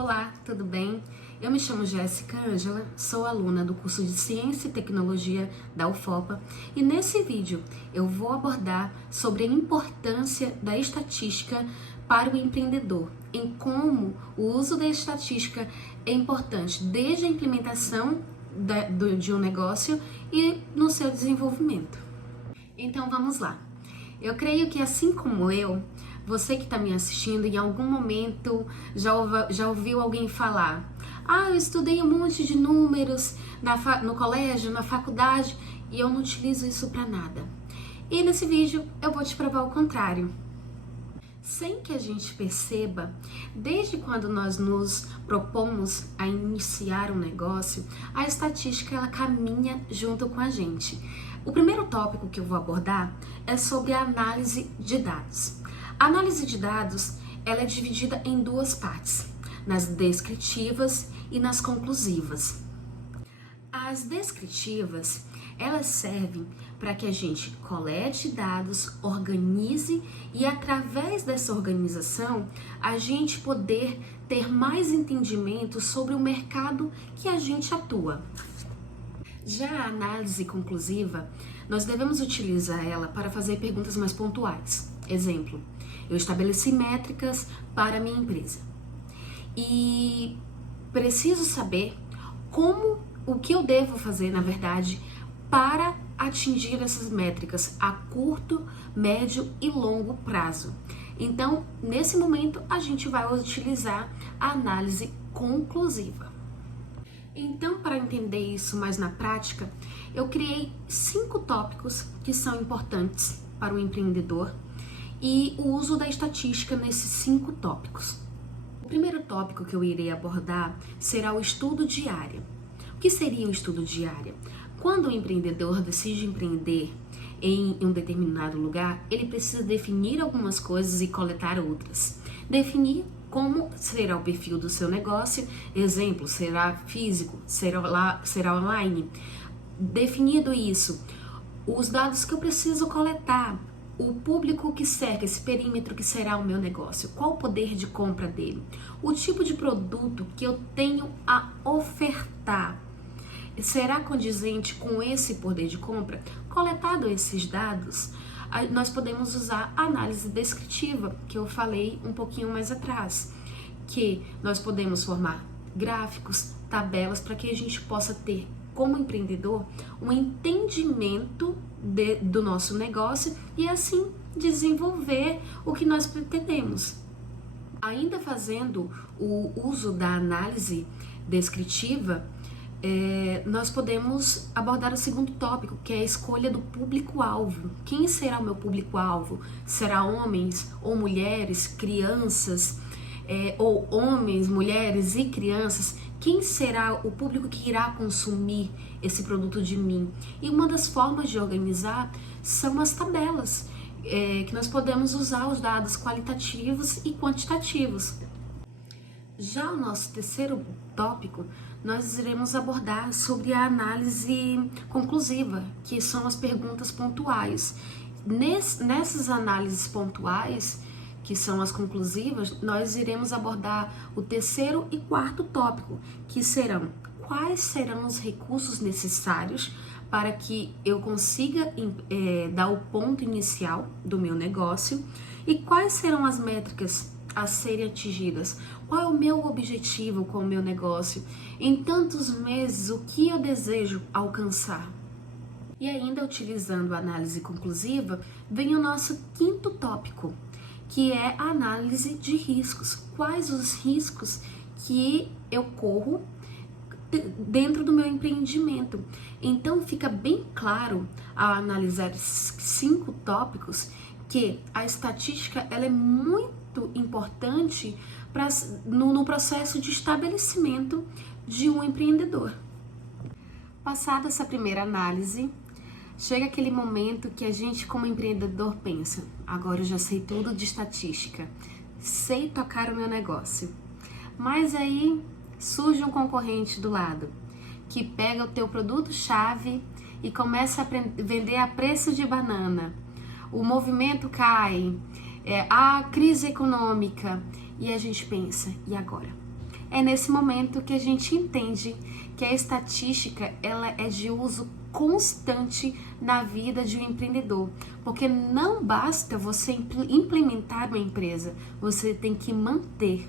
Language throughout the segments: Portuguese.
Olá, tudo bem? Eu me chamo Jéssica Ângela, sou aluna do curso de Ciência e Tecnologia da UFOPA e nesse vídeo eu vou abordar sobre a importância da estatística para o empreendedor, em como o uso da estatística é importante desde a implementação de um negócio e no seu desenvolvimento. Então vamos lá. Eu creio que assim como eu, você que está me assistindo, em algum momento já ouviu alguém falar: eu estudei um monte de números no colégio, na faculdade, e eu não utilizo isso para nada. E nesse vídeo eu vou te provar o contrário. Sem que a gente perceba, desde quando nós nos propomos a iniciar um negócio, a estatística ela caminha junto com a gente. O primeiro tópico que eu vou abordar é sobre a análise de dados. A análise de dados ela é dividida em duas partes, nas descritivas e nas conclusivas. As descritivas, elas servem para que a gente colete dados, organize e através dessa organização a gente poder ter mais entendimento sobre o mercado que a gente atua. Já a análise conclusiva, nós devemos utilizar ela para fazer perguntas mais pontuais. Exemplo, eu estabeleci métricas para a minha empresa e preciso saber o que eu devo fazer, na verdade, para atingir essas métricas a curto, médio e longo prazo. Então, nesse momento, a gente vai utilizar a análise conclusiva. Então, para entender isso mais na prática, eu criei 5 tópicos que são importantes para o empreendedor e o uso da estatística nesses 5 tópicos. O primeiro tópico que eu irei abordar será o estudo de área. O que seria o estudo de área? Quando o empreendedor decide empreender em um determinado lugar, ele precisa definir algumas coisas e coletar outras. Definir como será o perfil do seu negócio, exemplo, será físico, será online. Definido isso, os dados que eu preciso coletar, o público que cerca, esse perímetro que será o meu negócio, qual o poder de compra dele, o tipo de produto que eu tenho a ofertar, será condizente com esse poder de compra? Coletado esses dados, nós podemos usar a análise descritiva, que eu falei um pouquinho mais atrás, que nós podemos formar gráficos, tabelas, para que a gente possa ter, como empreendedor, um entendimento do nosso negócio e assim desenvolver o que nós pretendemos. Ainda fazendo o uso da análise descritiva, nós podemos abordar o segundo tópico, que é a escolha do público-alvo. Quem será o meu público-alvo? Será homens ou mulheres, crianças, ou homens, mulheres e crianças? Quem será o público que irá consumir esse produto de mim? E uma das formas de organizar são as tabelas, que nós podemos usar os dados qualitativos e quantitativos. Já o nosso terceiro tópico, nós iremos abordar sobre a análise conclusiva, que são as perguntas pontuais. Nessas análises pontuais, que são as conclusivas, nós iremos abordar o terceiro e quarto tópico, que serão: quais serão os recursos necessários para que eu consiga dar o ponto inicial do meu negócio e quais serão as métricas a serem atingidas. Qual é o meu objetivo com o meu negócio? Em tantos meses, o que eu desejo alcançar? E ainda utilizando a análise conclusiva, vem o nosso quinto tópico, que é a análise de riscos. Quais os riscos que eu corro dentro do meu empreendimento? Então fica bem claro, ao analisar esses 5 tópicos, que a estatística ela é muito importante no processo de estabelecimento de um empreendedor. Passada essa primeira análise, chega aquele momento que a gente, como empreendedor, pensa: agora eu já sei tudo de estatística, sei tocar o meu negócio. Mas aí surge um concorrente do lado, que pega o teu produto-chave e começa a vender a preço de banana. O movimento cai, a crise econômica, e a gente pensa: e agora? é nesse momento que a gente entende que a estatística ela é de uso constante na vida de um empreendedor, porque não basta você implementar uma empresa, você tem que manter.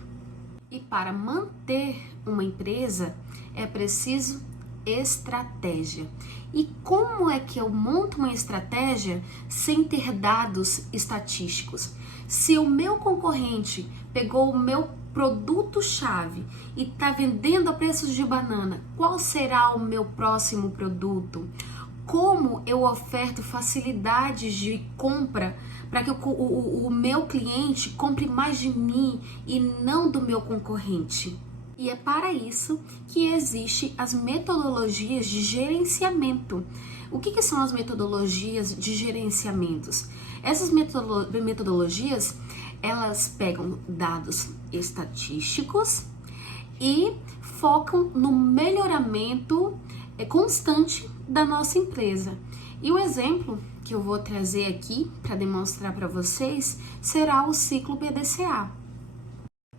E para manter uma empresa é preciso estratégia. E como é que eu monto uma estratégia sem ter dados estatísticos? Se o meu concorrente pegou o meu produto-chave e está vendendo a preços de banana, qual será o meu próximo produto? Como eu oferto facilidades de compra para que o meu cliente compre mais de mim e não do meu concorrente? E é para isso que existem as metodologias de gerenciamento. O que são as metodologias de gerenciamentos? Essas metodologias, elas pegam dados estatísticos e focam no melhoramento constante da nossa empresa. E o exemplo que eu vou trazer aqui para demonstrar para vocês será o ciclo PDCA.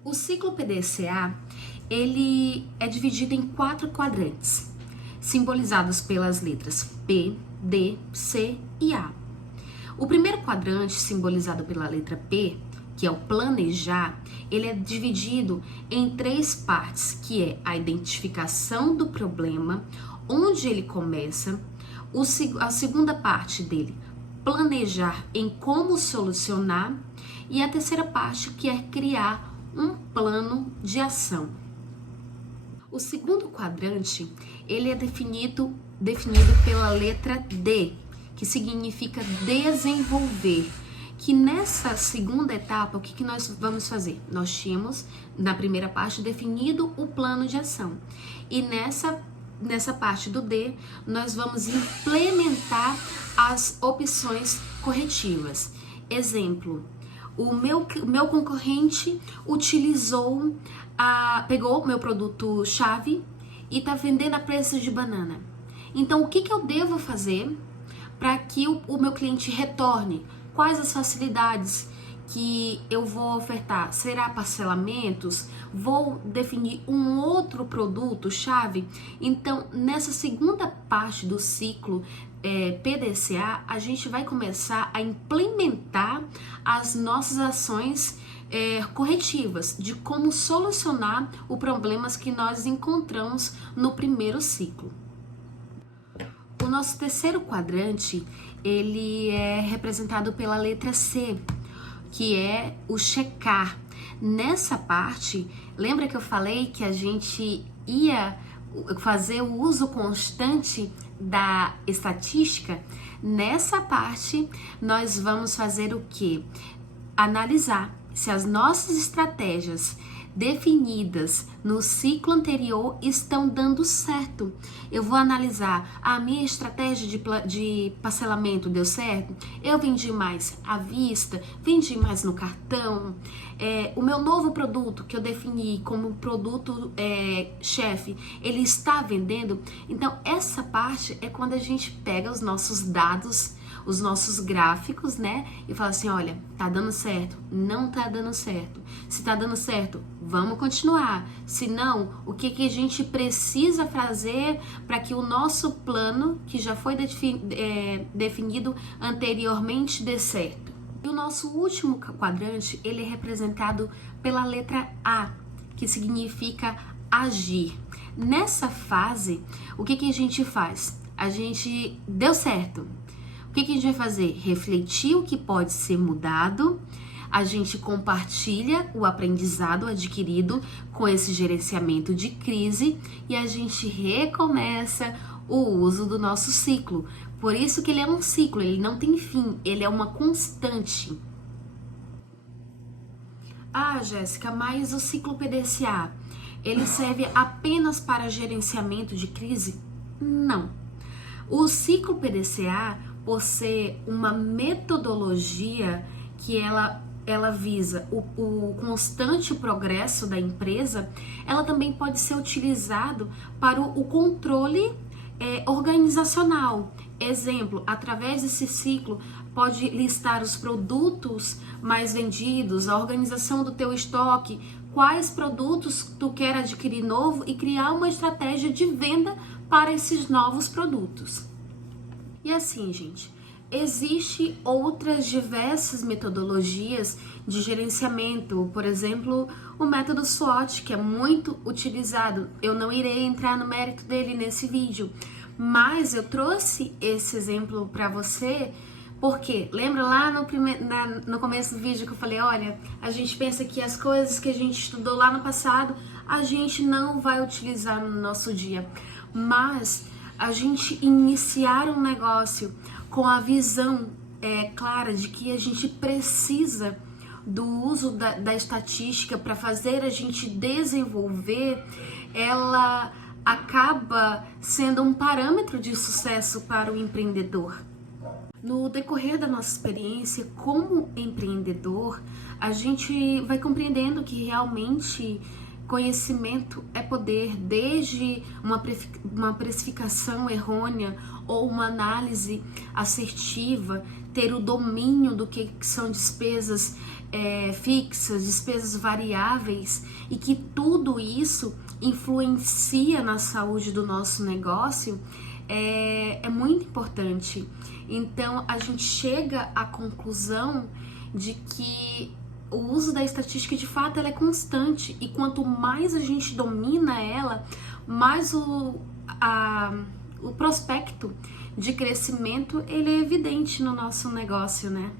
O ciclo PDCA, ele é dividido em 4 quadrantes, simbolizados pelas letras P, D, C e A. O primeiro quadrante, simbolizado pela letra P, que é o planejar, ele é dividido em 3 partes, que é a identificação do problema, onde ele começa, a segunda parte dele, planejar em como solucionar, e a terceira parte, que é criar um plano de ação. O segundo quadrante, ele é definido pela letra D, que significa desenvolver. Que nessa segunda etapa, o que nós vamos fazer? Nós tínhamos, na primeira parte, definido o plano de ação. E nessa parte do D, nós vamos implementar as opções corretivas. Exemplo, o meu concorrente pegou o meu produto-chave e está vendendo a preço de banana. Então, o que eu devo fazer para que o meu cliente retorne? Quais as facilidades que eu vou ofertar? Será parcelamentos? Vou definir um outro produto-chave? Então, nessa segunda parte do ciclo PDCA, a gente vai começar a implementar as nossas ações corretivas de como solucionar os problemas que nós encontramos no primeiro ciclo. O nosso terceiro quadrante, ele é representado pela letra C, que é o checar. Nessa parte, lembra que eu falei que a gente ia fazer o uso constante da estatística? Nessa parte, nós vamos fazer o quê? Analisar se as nossas estratégias definidas no ciclo anterior estão dando certo. Eu vou analisar, a minha estratégia de parcelamento deu certo? Eu vendi mais à vista? Vendi mais no cartão? O meu novo produto que eu defini como produto chefe, ele está vendendo? Então, essa parte é quando a gente pega os nossos dados, os nossos gráficos, né? E fala assim, olha, tá dando certo, não tá dando certo. Se tá dando certo, vamos continuar. Se não, o que a gente precisa fazer para que o nosso plano, que já foi definido anteriormente, dê certo? E o nosso último quadrante, ele é representado pela letra A, que significa agir. Nessa fase, o que a gente faz? A gente deu certo. O que a gente vai fazer? Refletir o que pode ser mudado, a gente compartilha o aprendizado adquirido com esse gerenciamento de crise e a gente recomeça o uso do nosso ciclo. Por isso que ele é um ciclo, ele não tem fim, ele é uma constante. Ah, Jéssica, mas o ciclo PDCA, ele serve apenas para gerenciamento de crise? Não. O ciclo PDCA, por ser uma metodologia que ela visa o constante progresso da empresa, ela também pode ser utilizado para o controle organizacional. Exemplo, através desse ciclo, pode listar os produtos mais vendidos, a organização do teu estoque, quais produtos tu quer adquirir novo e criar uma estratégia de venda para esses novos produtos. E assim, gente, existe outras diversas metodologias de gerenciamento, por exemplo, o método SWOT, que é muito utilizado. Eu não irei entrar no mérito dele nesse vídeo, mas eu trouxe esse exemplo para você porque, lembra lá no começo do vídeo que eu falei, olha, a gente pensa que as coisas que a gente estudou lá no passado, a gente não vai utilizar no nosso dia, mas a gente iniciar um negócio com a visão clara de que a gente precisa do uso da estatística para fazer a gente desenvolver, ela acaba sendo um parâmetro de sucesso para o empreendedor. No decorrer da nossa experiência como empreendedor, a gente vai compreendendo que realmente conhecimento é poder, desde uma precificação errônea ou uma análise assertiva, ter o domínio do que são despesas fixas, despesas variáveis, e que tudo isso influencia na saúde do nosso negócio, é muito importante. Então a gente chega à conclusão de que o uso da estatística de fato ela é constante, e quanto mais a gente domina ela, mais o prospecto de crescimento ele é evidente no nosso negócio, né?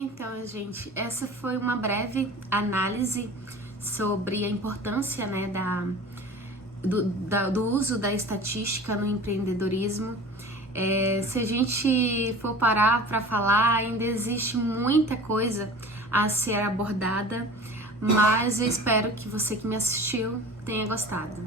Então, gente, essa foi uma breve análise sobre a importância, né, do uso da estatística no empreendedorismo. Se a gente for parar para falar, ainda existe muita coisa a ser abordada, mas eu espero que você que me assistiu tenha gostado.